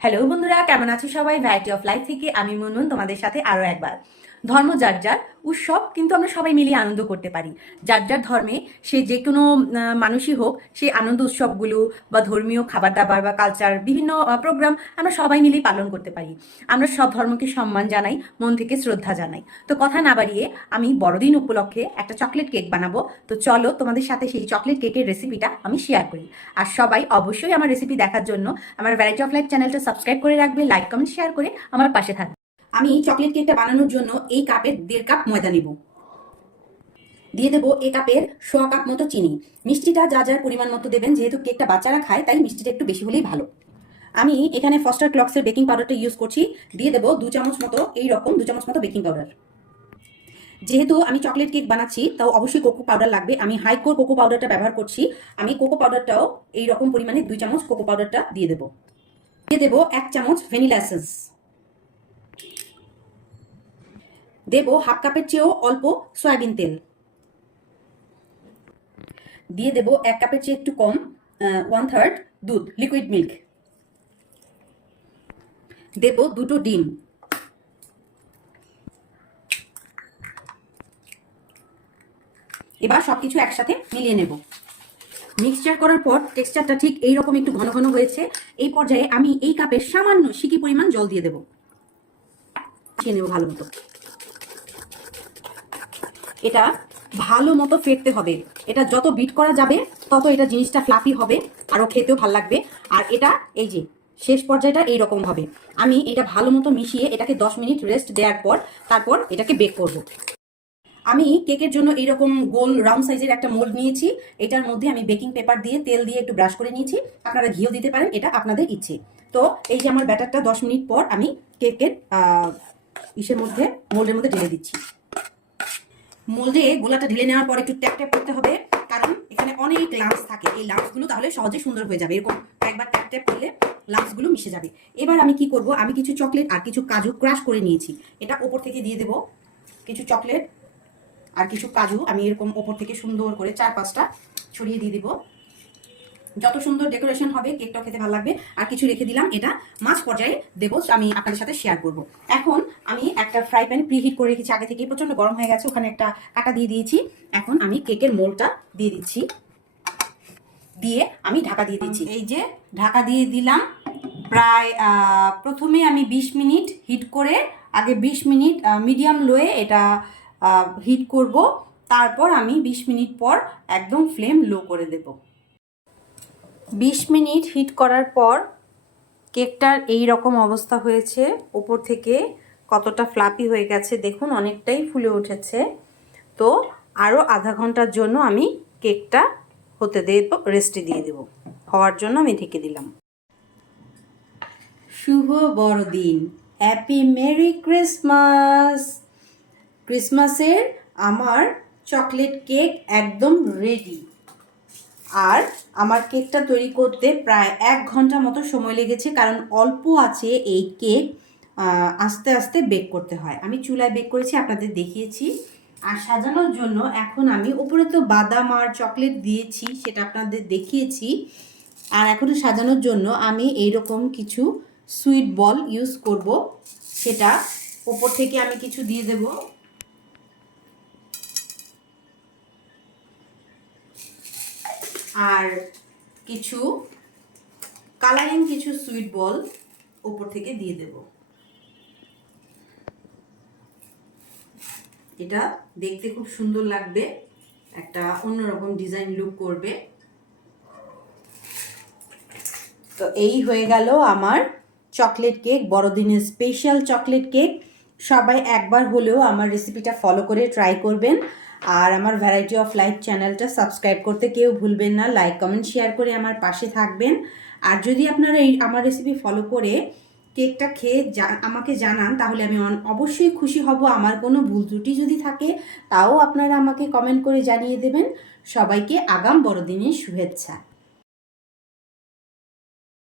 Hello বন্ধুরা, কেমন আছো সবাই? ভ্যারাইটি অফ লাইফ থেকে আমি মনুন তোমাদের সাথে আরও একবার। ধর্ম যার যার উৎসব কিন্তু আমরা সবাই মিলিয়ে আনন্দ করতে পারি। যার যার ধর্মে সে যে কোনো মানুষই হোক সেই আনন্দ উৎসবগুলো বা ধর্মীয় খাবার দাবার বা কালচার বিভিন্ন প্রোগ্রাম আমরা সবাই মিলেই পালন করতে পারি। আমরা সব ধর্মকে সম্মান জানাই, মন থেকে শ্রদ্ধা জানাই। তো কথা না বাড়িয়ে আমি বড়দিন উপলক্ষে একটা চকলেট কেক বানাবো। তো চলো তোমাদের সাথে সেই চকলেট কেকের রেসিপিটা আমি শেয়ার করি। আর সবাই অবশ্যই আমার রেসিপি দেখার জন্য আমার ভ্যারাইটি অফ লাইফ চ্যানেলটা সাবস্ক্রাইব করে রাখবে লাইক কমেন্ট শেয়ার করে আমার পাশে থাকবে। আমি চকলেট কেকটা বানানোর জন্য এই কাপের দেড় কাপ ময়দা নেব। দিয়ে দেবো এ কাপের সোয়া কাপ মতো চিনি। মিষ্টিটা যা যার পরিমাণ মতো দেবেন, যেহেতু কেকটা বাচ্চারা খায়, তাই মিষ্টিটা একটু বেশি হলেই ভালো। আমি এখানে ফস্টার ক্লক্সের বেকিং পাউডারটা ইউজ করছি। দিয়ে দেবো দু চামচ মতো এই রকম, দু চামচ মতো বেকিং পাউডার যেহেতু আমি চকলেট কেক বানাচ্ছি, তাও অবশ্যই কোকো পাউডার লাগবে। আমি হাইকোর কোকো পাউডারটা ব্যবহার করছি। আমি কোকো পাউডারটাও এই রকম পরিমাণে দুই চামচ কোকো পাউডারটা দিয়ে দেবো। দিয়ে দেবো এক চামচ ভ্যানিলা এসেন্স দেবো হাফ কাপের চেয়েও অল্প সয়াবিন তেল। দিয়ে দেবো এক কাপের চেয়ে একটু কম ওয়ান থার্ড দুধ লিকুইড মিল্ক দেবো দুটো ডিম। এবার সবকিছু একসাথে মিলিয়ে নেব। মিক্সচার করার পর টেক্সচারটা ঠিক এই রকম একটু ঘন ঘন হয়েছে। এই পর্যায়ে আমি এই কাপের সামান্য সিকি পরিমাণ জল দিয়ে দেবো। মিশিয়ে নেব ভালো মতো। এটা ভালো মতো ফেটতে হবে। এটা যত বিট করা যাবে, তত এটা জিনিসটা ফ্লাফি হবে আরও খেতেও ভালো লাগবে। আর এটা, এই যে, শেষ পর্যায়টা এইরকম হবে। আমি এটা ভালো মতো মিশিয়ে এটাকে দশ মিনিট রেস্ট দেওয়ার পর তারপর এটাকে বেক করব। আমি কেকের জন্য এইরকম গোল রাউন্ড সাইজের একটা মোল্ড নিয়েছি। এটার মধ্যে আমি বেকিং পেপার দিয়ে তেল দিয়ে একটু ব্রাশ করে নিয়েছি। আপনারা ঘিও দিতে পারেন, এটা আপনাদের ইচ্ছে। তো, এই যে আমার ব্যাটারটা দশ মিনিট পর আমি কেকের ইসের মধ্যে মোল্ডের মধ্যে ঢেলে দিচ্ছি। মোল্ডে গোলাটা ঢেলে নেওয়ার পর একটু ট্যাপ ট্যাপ করতে হবে। কারণ এখানে অনেক লাম্পস থাকে। এই লাম্পসগুলো তাহলে সহজে সুন্দর হয়ে যাবে। এরকম একবার ট্যাপ ট্যাপ করলে লাম্পসগুলো মিশে যাবে। এবার আমি কি করব? আমি কিছু চকলেট আর কিছু কাজু ক্রাশ করে নিয়েছি। এটা ওপর থেকে দিয়ে দেব। কিছু চকলেট আর কিছু কাজু আমি এরকম ওপর থেকে সুন্দর করে চার পাঁচটা ছড়িয়ে দিয়ে দিব। যত সুন্দর ডেকোরেশন হবে কেকটা খেতে ভালো লাগবে। আর কিছু রেখে দিলাম, এটা মাছ পর্যায়ে দেবো আমি আপনাদের সাথে শেয়ার করব। এখন আমি একটা ফ্রাই প্যান প্রিহিট করে রেখেছি আগে থেকে প্রচণ্ড গরম হয়ে গেছে, ওখানে একটা কাটা দিয়ে দিয়েছি। এখন আমি কেকের মোলটা দিয়ে দিচ্ছি। দিয়ে আমি ঢাকা দিয়ে দিচ্ছি। এই যে ঢাকা দিয়ে দিলাম, প্রায় প্রথমে আমি 20 মিনিট হিট করে, আগে 20 মিনিট মিডিয়াম লোয়ে এটা হিট করব। তারপর আমি 20 মিনিট পর একদম ফ্লেম লো করে দেব। 20 মিনিট হিট করার পর কেকটার এই রকম অবস্থা হয়েছে। ওপর থেকে কতটা ফ্লাপি হয়ে গেছে দেখুন, অনেকটাই ফুলে উঠেছে। তো আরও আধা ঘণ্টার জন্য আমি কেকটা হতে দেব রেস্টে দিয়ে দেব। হওয়ার জন্য আমি ঢেকে দিলাম। শুভ বড়দিন। Happy merry Christmas! ক্রিসমাসের আমার চকলেট কেক একদম রেডি। আর আমার কেকটা তৈরি করতে প্রায় এক ঘণ্টা মতো সময় লেগেছে, কারণ অল্প আছে এই কেক আস্তে আস্তে বেক করতে হয়। আমি চুলায় বেক করেছি, আপনাদের দেখিয়েছি। আর সাজানোর জন্য এখন আমি উপরে তো বাদাম আর চকলেট দিয়েছি, সেটা আপনাদের দেখিয়েছি। আর এখন সাজানোর জন্য আমি এইরকম কিছু সুইট বল ইউজ করব, সেটা ওপর থেকে আমি কিছু দিয়ে দেবো। আর কিছু কালারিং কিছু সুইট বল উপর থেকে দিয়ে দেব। এটা দেখতে খুব সুন্দর লাগবে, একটা অন্যরকম ডিজাইন লুক করবে। তো এই হয়ে গেল আমার চকলেট কেক বড়দিনের স্পেশাল চকলেট কেক সবাই একবার হলেও আমার রেসিপিটা ফলো করে ট্রাই করবেন। আর আমার ভ্যারাইটি অফ লাইফ চ্যানেলটা সাবস্ক্রাইব করতে কেউ ভুলবেন না লাইক কমেন্ট শেয়ার করে আমার পাশে থাকবেন। আর যদি আপনারা এই আমার রেসিপি ফলো করে কেকটা খেয়ে আমাকে জানান, তাহলে আমি অবশ্যই খুশি হব। আমার কোনো ভুল ত্রুটি যদি থাকে, তাও আপনারা আমাকে কমেন্ট করে জানিয়ে দেবেন। সবাইকে আগাম বড়দিনের শুভেচ্ছা।